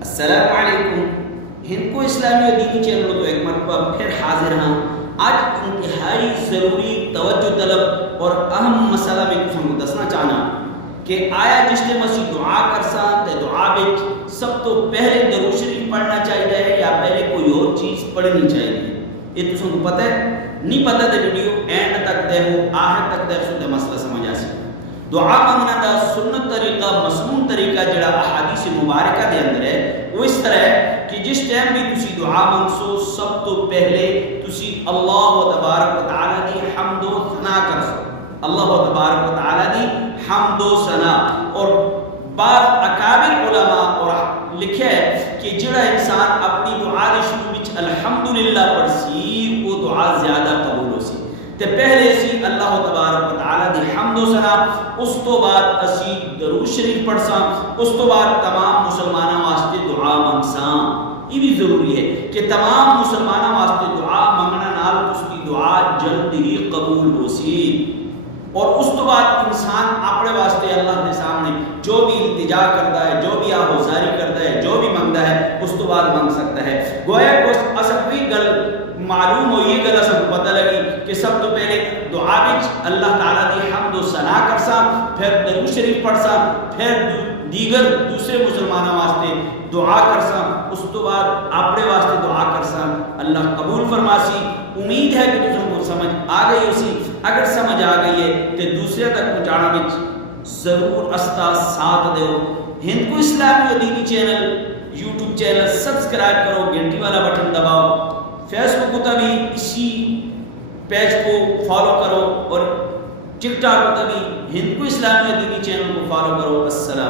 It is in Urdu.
السلام علیکم. ہند کو اسلامی اور دینی چینل تو ایک مرتبہ پھر حاضر ہاں. آج انتہائی ضروری توجہ طلب اور اہم مسئلہ میں تم کو دسنا چاہنا کہ آیا جس نے مسیح دعا کرسا تے دعا وچ سب تو پہلے درود شریف پڑھنا چاہیے یا پہلے کوئی اور چیز پڑھنی چاہیے؟ یہ تم کو پتہ ہے؟ نہیں پتہ تو ویڈیو اینڈ تک دیکھو، آخر تک دیکھو تو مسئلہ سمجھ آ سکے. دعا منگنا دا سنت طریقہ، مسنون طریقہ جڑا احادیث مبارکہ دے اندر ہے وہ اس طرح ہے کہ جس ٹائم بھی تسی دعا منگسو سب تو پہلے تسی اللہ و تبارک و تعالی دی حمد و ثنا کرسو. اللہ و تبارک و تعالی دی حمد و ثنا. اور بعض اکابر علماء اور لکھے ہے کہ جڑا انسان اپنی دعا دے شروع وچ الحمدللہ پڑھسی وہ دعا زیادہ قبول ہو سی. تے پہلے اسی اللہ تبارک و تعالی دی حمد و ثنا، اس تو بعد اسی درود شریف پڑھساں، اس تو بعد تمام مسلمانوں واسطے دعا منگساں. یہ بھی ضروری ہے کہ تمام مسلمانوں واسطے دعا منگنا نال اس کی دعا جلد ہی قبول ہو سی. اور اس تو بعد انسان اپنے واسطے اللہ کے سامنے جو بھی التجا کرتا ہے، جو بھی آہوزاری کرتا ہے، جو بھی منگتا ہے اس تو بعد منگ سکتا ہے. گویا کو اصل کوئی گل معلوم ہو، یہ گل اصل پتہ لگی کہ سب تو پہلے دعا وچ اللہ تعالیٰ دی حمد و ثنا کرسا، پھر درود شریف پڑھسا، پھر دیگر دوسرے مسلمانوں واسطے دعا کرسا، اس تو بعد اپنے واسطے دعا کرسا. اللہ قبول فرماسی. امید ہے کہ تم کو سمجھ آ گئی اسی. اگر سمجھ آ گئی ہے تو دوسرے تک پہنچانا وچ ضرور استا ساتھ دیو. ہند کو اسلامی اور دینی چینل یوٹیوب چینل سبسکرائب کرو، گھنٹی والا بٹن دباؤ. فیس بک کو بھی اسی پیج کو فالو کرو اور ٹک ٹاک کو بھی ہند کو اسلامی اور دینی چینل کو فالو کرو. السلام.